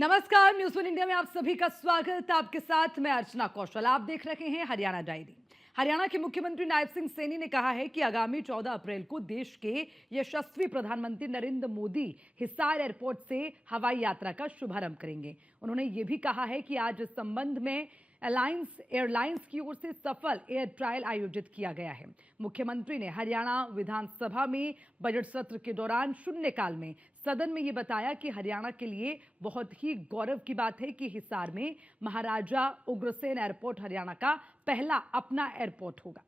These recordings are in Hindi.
नमस्कार, न्यूज़ वन इंडिया में आप सभी का स्वागत। आपके साथ मैं अर्चना कौशल। आप देख रहे हैं हरियाणा डायरी। हरियाणा के मुख्यमंत्री नायब सिंह सैनी ने कहा है कि आगामी 14 अप्रैल को देश के यशस्वी प्रधानमंत्री नरेंद्र मोदी हिसार एयरपोर्ट से हवाई यात्रा का शुभारंभ करेंगे। उन्होंने ये भी कहा है कि आज इस संबंध में अलायंस एयरलाइंस की ओर से सफल एयर ट्रायल आयोजित किया गया है। मुख्यमंत्री ने हरियाणा विधानसभा में बजट सत्र के दौरान शून्यकाल में सदन में ये बताया कि हरियाणा के लिए बहुत ही गौरव की बात है कि हिसार में महाराजा उग्रसेन एयरपोर्ट हरियाणा का पहला अपना एयरपोर्ट होगा।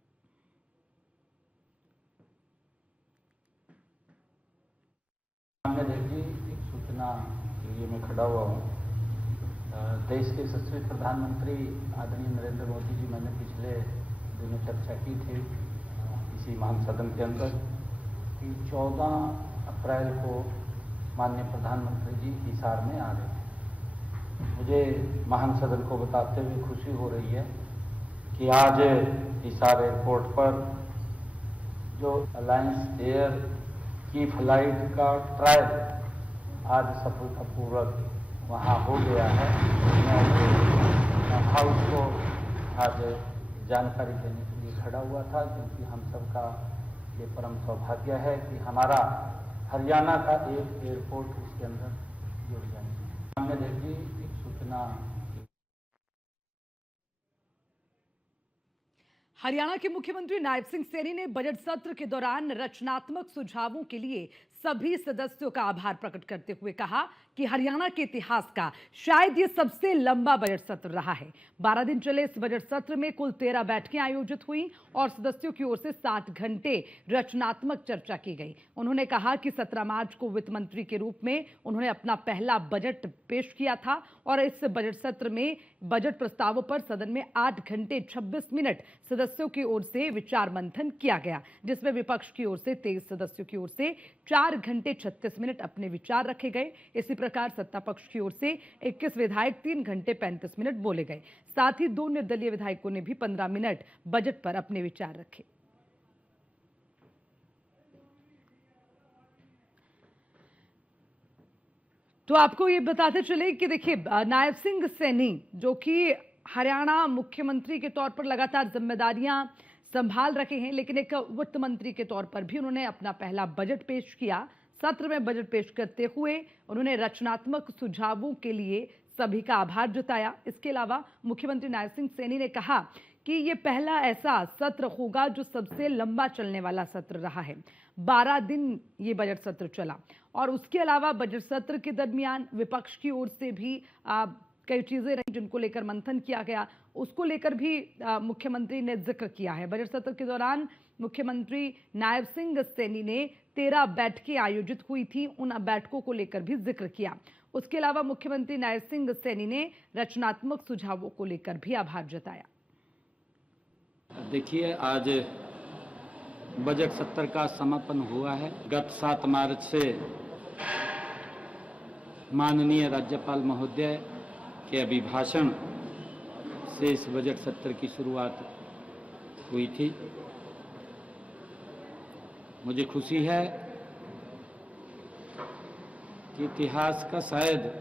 देखिए, एक सूचना के लिए मैं खड़ा हुआ हूँ। देश के यशस्वी प्रधानमंत्री आदरणीय नरेंद्र मोदी जी, मैंने पिछले दिनों चर्चा की थी इसी महान सदन के अंदर कि 14 अप्रैल को माननीय प्रधानमंत्री जी हिसार में आ रहे हैं। मुझे महान सदन को बताते हुए खुशी हो रही है कि आज हिसार एयरपोर्ट पर जो अलायंस एयर की फ्लाइट का ट्रायल आज सफलतापूर्वक वहाँ हो गया है। मैं हाउस को आज जानकारी देने के लिए खड़ा हुआ था, क्योंकि हम सबका ये परम सौभाग्य है कि हमारा हरियाणा का एक एयरपोर्ट इसके अंदर जुड़ जाए। सामने देखिए एक सूचना। हरियाणा के मुख्यमंत्री नायब सिंह सैनी ने बजट सत्र के दौरान रचनात्मक सुझावों के लिए सभी सदस्यों का आभार प्रकट करते हुए कहा कि हरियाणा के इतिहास का शायद ये सबसे लंबा बजट सत्र रहा है। 12 दिन चले इस बजट सत्र में कुल 13 बैठकें आयोजित हुई और सदस्यों की ओर से 60 घंटे रचनात्मक चर्चा की गई। उन्होंने कहा कि 17 मार्च को वित्त मंत्री के रूप में उन्होंने अपना पहला बजट पेश किया था और इस बजट सत्र में बजट प्रस्तावों पर सदन में 8 घंटे 26 मिनट सदस्यों की ओर से विचार मंथन किया गया, जिसमें विपक्ष की ओर से 23 सदस्यों की ओर से 4 घंटे 36 मिनट अपने विचार रखे गए। इसी प्रकार सत्ता पक्ष की ओर से 21 विधायक 3 घंटे 35 मिनट बोले गए। साथ ही 2 निर्दलीय विधायकों ने भी 15 मिनट बजट पर अपने विचार रखे। तो आपको ये बताते चले कि देखिए, नायब सिंह सैनी जो कि हरियाणा मुख्यमंत्री के तौर पर लगातार जिम्मेदारियां संभाल रखे हैं, लेकिन एक वित्त मंत्री के तौर पर भी उन्होंने अपना पहला बजट पेश किया। सत्र में बजट पेश करते हुए उन्होंने रचनात्मक सुझावों के लिए सभी का आभार जताया। इसके अलावा मुख्यमंत्री नायब सिंह सैनी ने कहा कि ये पहला ऐसा सत्र होगा जो सबसे लंबा चलने वाला सत्र रहा है। 12 दिन ये बजट सत्र चला और उसके अलावा बजट सत्र के दरमियान विपक्ष की ओर से भी कई चीजें रही जिनको लेकर मंथन किया गया, उसको लेकर भी मुख्यमंत्री ने जिक्र किया है। बजट सत्र के दौरान मुख्यमंत्री नायब सिंह सैनी ने 13 बैठकें आयोजित हुई थी, उन बैठकों को लेकर भी जिक्र किया। उसके अलावा मुख्यमंत्री नायब सिंह सैनी ने रचनात्मक सुझावों को लेकर भी आभार जताया। देखिए, आज बजट सत्र का समापन हुआ है। गत 7 मार्च से माननीय राज्यपाल महोदय के अभिभाषण से इस बजट सत्र की शुरुआत हुई थी। मुझे खुशी है कि इतिहास का शायद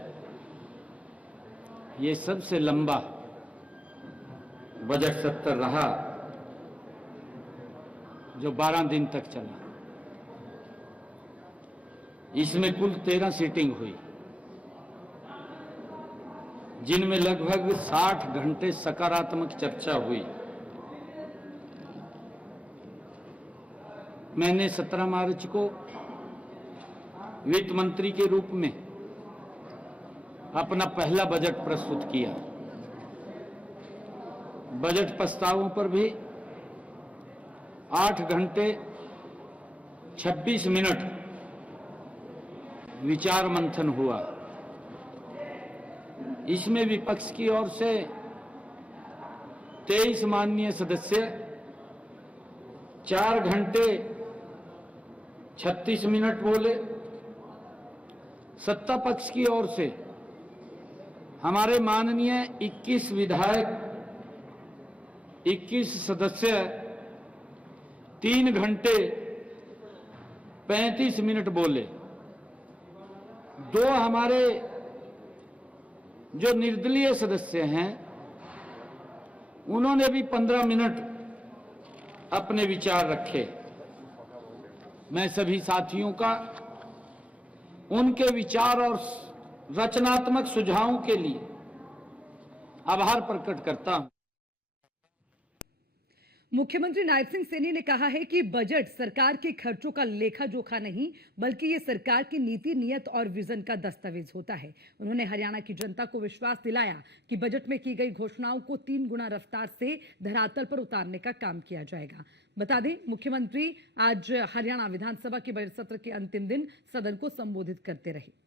ये सबसे लंबा बजट सत्र रहा जो 12 दिन तक चला। इसमें कुल 13 सीटिंग हुई, जिनमें लगभग 60 घंटे सकारात्मक चर्चा हुई। मैंने 17 मार्च को वित्त मंत्री के रूप में अपना पहला बजट प्रस्तुत किया। बजट प्रस्तावों पर भी 8 घंटे 26 मिनट विचार मंथन हुआ। इसमें विपक्ष की ओर से 23 माननीय सदस्य 4 घंटे 36 मिनट बोले। सत्ता पक्ष की ओर से हमारे माननीय 21 विधायक 21 सदस्य 3 घंटे 35 मिनट बोले। 2 हमारे जो निर्दलीय सदस्य हैं उन्होंने भी 15 मिनट अपने विचार रखे। मैं सभी साथियों का उनके विचार और रचनात्मक सुझावों के लिए आभार प्रकट करता हूं। मुख्यमंत्री नायब सिंह सैनी ने कहा है कि बजट सरकार के खर्चों का लेखा जोखा नहीं बल्कि ये सरकार की नीति, नियत और विजन का दस्तावेज होता है। उन्होंने हरियाणा की जनता को विश्वास दिलाया कि बजट में की गई घोषणाओं को 3 गुना रफ्तार से धरातल पर उतारने का काम किया जाएगा। बता दें, मुख्यमंत्री आज हरियाणा विधानसभा के बजट सत्र के अंतिम दिन सदन को संबोधित करते रहे।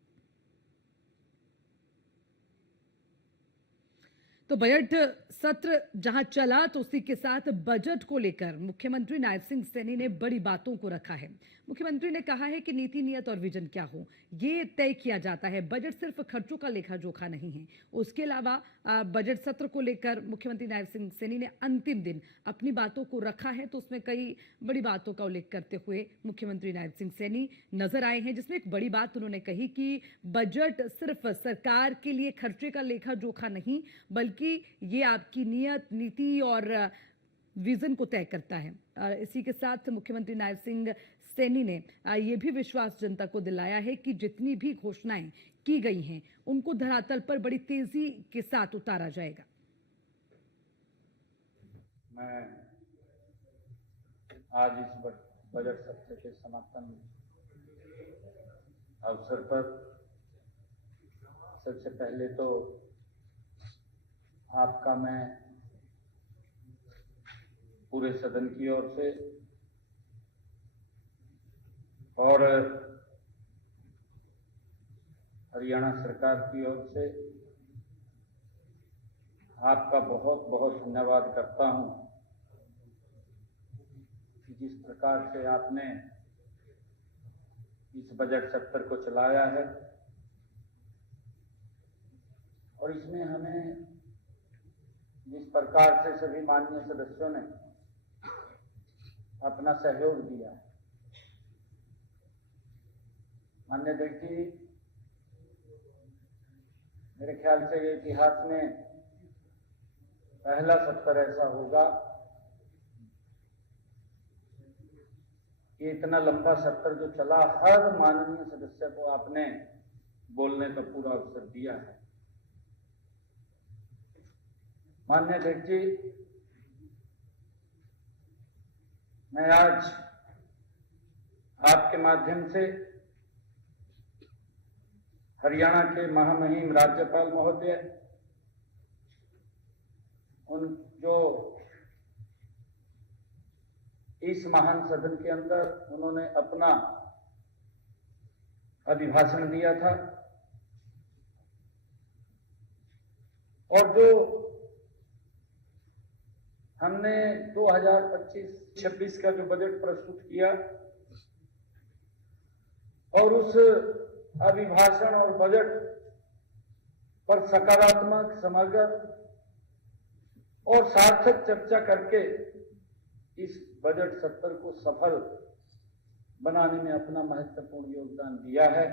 तो बजट सत्र जहां चला तो उसी के साथ बजट को लेकर मुख्यमंत्री नायब सिंह सैनी ने बड़ी बातों को रखा है। मुख्यमंत्री ने कहा है कि नीति, नियत और विजन क्या हो ये तय किया जाता है। बजट सिर्फ खर्चों का लेखा जोखा नहीं है। उसके अलावा बजट सत्र को लेकर मुख्यमंत्री नायब सिंह सैनी ने अंतिम दिन अपनी बातों को रखा है, तो उसमें कई बड़ी बातों का उल्लेख करते हुए मुख्यमंत्री नायब सिंह सैनी नजर आए हैं, जिसमें एक बड़ी बात उन्होंने कही कि बजट सिर्फ सरकार के लिए खर्चे का लेखा जोखा नहीं बल्कि ये आपकी नियत, नीति और विजन को तय करता है। इसी के साथ मुख्यमंत्री नायब सिंह सैनी ने ये भी विश्वास जनता को दिलाया है कि जितनी भी घोषणाएं की गई हैं उनको धरातल पर बड़ी तेजी के साथ उतारा जाएगा। मैं आज इस बजट सत्र के समापन अवसर पर सबसे पहले तो आपका मैं पूरे सदन की ओर से और हरियाणा सरकार की ओर से आपका बहुत बहुत धन्यवाद करता हूं कि जिस प्रकार से आपने इस बजट सत्र को चलाया है और इसमें हमें जिस प्रकार से सभी माननीय सदस्यों ने अपना सहयोग दिया है। माननीय अध्यक्ष जी, मेरे ख्याल से ये इतिहास में पहला सत्र ऐसा होगा कि इतना लंबा सत्र जो चला, हर माननीय सदस्य को आपने बोलने का पूरा अवसर दिया है। माननीय अध्यक्ष जी, मैं आज आपके माध्यम से हरियाणा के महामहिम राज्यपाल महोदय, उन जो इस महान सदन के अंदर उन्होंने अपना अभिभाषण दिया था और जो हमने 2025-26 का जो बजट प्रस्तुत किया और उस अभिभाषण और बजट पर सकारात्मक, समग्र और सार्थक चर्चा करके इस बजट सत्र को सफल बनाने में अपना महत्वपूर्ण योगदान दिया है।